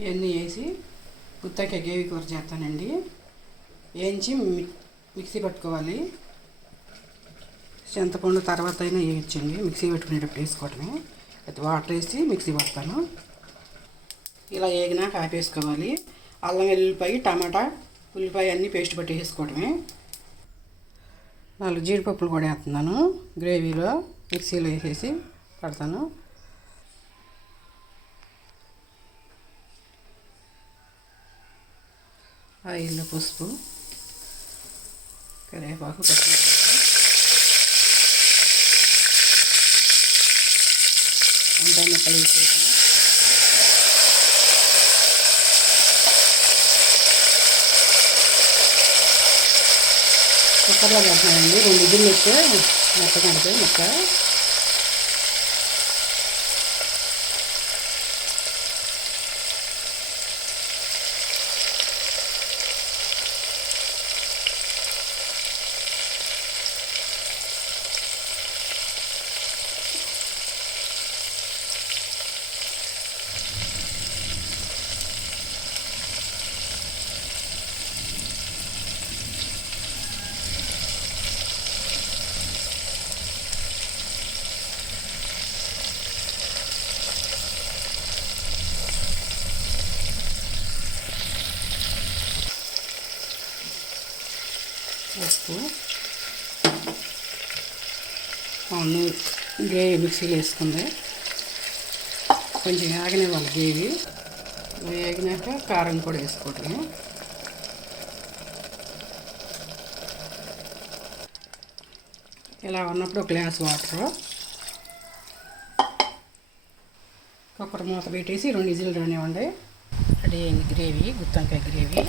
ఇవన్నీ వేసి గుత్తొంకాయ గ్రేవీ కూర చేస్తానండి. వేయించి మిక్సీ పట్టుకోవాలి. చింతపండు తర్వాత అయినా వేయచ్చండి, మిక్సీ పెట్టుకునేటప్పుడు వేసుకోవటమే. అయితే వాటర్ వేసి మిక్సీ పడతాను. ఇలా వేగినాక ఆపేసుకోవాలి. అల్లం వెల్లుల్లిపాయ టమాటా ఉల్లిపాయ అన్నీ పేస్ట్ పట్టి వేసుకోవటమే. 4 జీడిపప్పులు కూడా వేస్తున్నాను. గ్రేవీలో మిక్సీలో వేసేసి పడతాను. ఆయిల్లో పసుపు, కరివేపాకు, పచ్చిమిరపకాయ, వంకాయ ముక్కలు వేసేసి కుక్కర్లో పెడతానండి. 2 విజిల్లు వస్తే మెత్తగా ముక్క. ఉప్పు, గ్రేవీ మిక్సీలో వేసుకుంది. కొంచెం వేగనివ్వాలి. గ్రేవీ వేగినాక కారం కూడా వేసుకోవటమే. ఇలా ఉన్నప్పుడు 1 గ్లాస్ వాటర్, కుక్కర్ మూత పెట్టేసి 2 విజిల్లు రానివ్వండి. రెడీ అయింది గ్రేవీ, గుత్తొంకాయ గ్రేవీ.